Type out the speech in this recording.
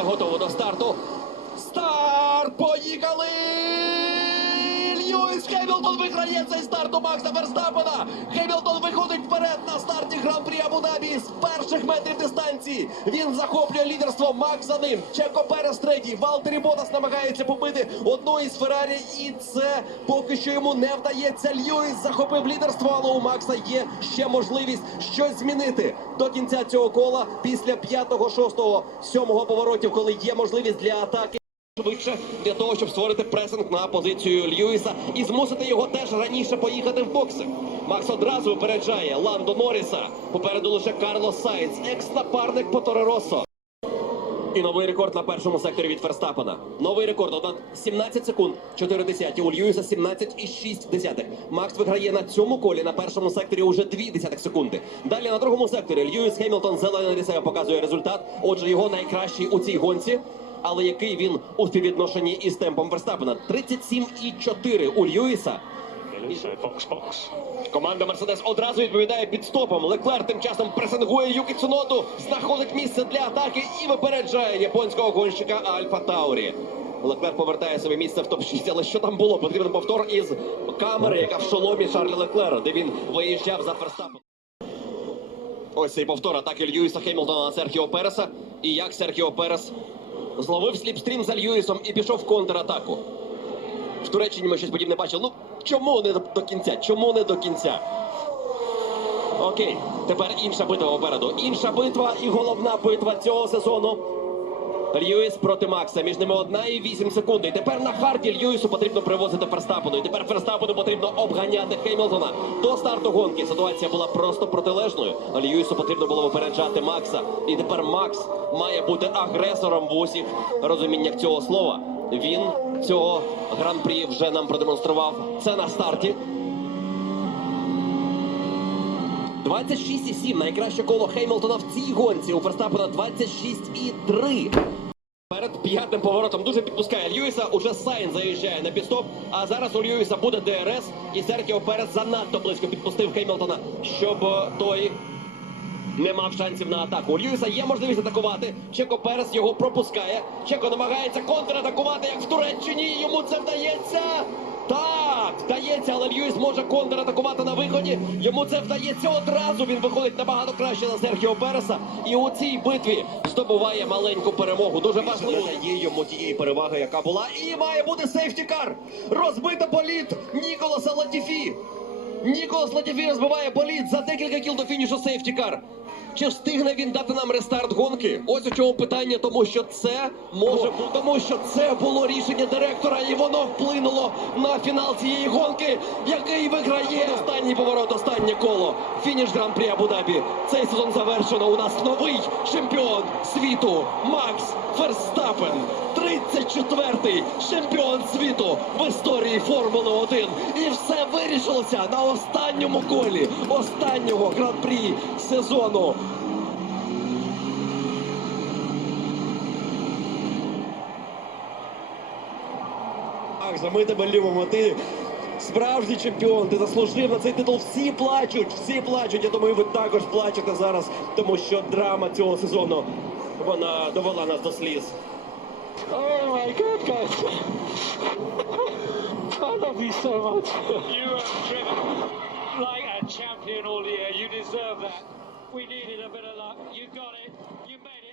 Готово до старту. Старт! Поїхали! Хемілтон виграє цей старт у Макса Верстапена. Хемілтон виходить вперед на старті Гран-прі Абу-Дабі з перших метрів дистанції. Він захоплює лідерство. Макс за ним. Чеко Перес третій. Валтері Ботас намагається побити одну із Феррарі, і це поки що йому не вдається. Льюіс захопив лідерство, але у Макса є ще можливість щось змінити до кінця цього кола після п'ятого, шостого, сьомого поворотів, коли є можливість для атаки. Швидше для того, щоб створити пресинг на позицію Льюіса і змусити його теж раніше поїхати в бокси. Макс одразу випереджає Ландо Норріса. Попереду лише Карлос Сайнц, екс-напарник по Тореросо. І новий рекорд на першому секторі від Ферстапена. Новий рекорд однак 17 секунд 4 десяті. У Льюіса 17,6 десятих. Макс виграє на цьому колі на першому секторі уже 2 десятих секунди. Далі на другому секторі Льюіс Хемілтон зелений себе показує результат. Отже, його найкращий у цій гонці. Але який він у співвідношенні із темпом Верстапена? 37,4 у Льюіса. Команда Мерседес одразу відповідає під стопом. Леклер тим часом пресингує Юкі Цуноту, знаходить місце для атаки і випереджає японського гонщика Альфа Таурі. Леклер повертає своє місце в топ-6, але що там було? Потрібен повтор із камери, яка в шоломі Шарлі Леклера, де він виїжджав за Ферстапом. Ось цей повтор атаки Льюіса Хемілтона на Серхіо Переса. І як Серхіо Перес зловив сліпстрім за Льюісом і пішов в контратаку. В Туреччині ми щось подібне бачили. Ну чому не до, кінця? Чому не до кінця? Окей, тепер інша битва попереду. Інша битва і головна битва цього сезону. Льюіс проти Макса. Між ними одна і вісім секунд. І тепер на харді Льюісу потрібно привозити Ферстапену. І тепер Ферстапену потрібно обганяти Хемілтона. До старту гонки ситуація була просто протилежною. Льюісу потрібно було випереджати Макса. І тепер Макс має бути агресором в усіх розуміннях цього слова. Він цього гран-прі вже нам продемонстрував. Це на старті. 26,7 найкраще коло Хеймлтона в цій гонці. У Ферстапена 26,3. Перед п'ятим поворотом дуже підпускає Льюіса. Уже Сайн заїжджає на підстоп. А зараз у Льюіса буде ДРС. І Серхіо Перес занадто близько підпустив Хеймлтона, щоб е, той не мав шансів на атаку. У Льюіса є можливість атакувати. Чеко Перес його пропускає. Чеко намагається контратакувати, як в Туреччині. Йому це вдається. Вдається, але Льюіс може контратакувати на виході. Йому це вдається одразу. Він виходить набагато краще на Серхіо Переса. І у цій битві здобуває маленьку перемогу. Дуже важливо є йому тієї переваги, яка була. І має бути сейфтікар. Розбита боліт Ніколаса Латіфі. Ніколас Латіфі розбиває боліт за декілька кіл до фінішу сейфтікар. Чи встигне він дати нам рестарт гонки? Ось у чому питання, тому що це може бути, тому що це було рішення директора, і воно вплинуло на фінал цієї гонки, який виграє останній поворот, останнє коло. Фініш гран-прі Абу-Дабі. Цей сезон завершено. У нас новий чемпіон світу Макс Ферстапен. 34-й чемпіон світу в історії Формули 1. І все вирішилося на останньому колі останнього гран-прі сезону. Ми тебе любимо. Ти справжній чемпіон. Ти заслужив на цей титул. Всі плачуть, всі плачуть. Я думаю, ви також плачете зараз, тому що драма цього сезону вона довела нас до сліз. Oh my goodness. I love you so much. You have driven like a champion all year. You deserve that. We needed a bit of luck. You got it. You made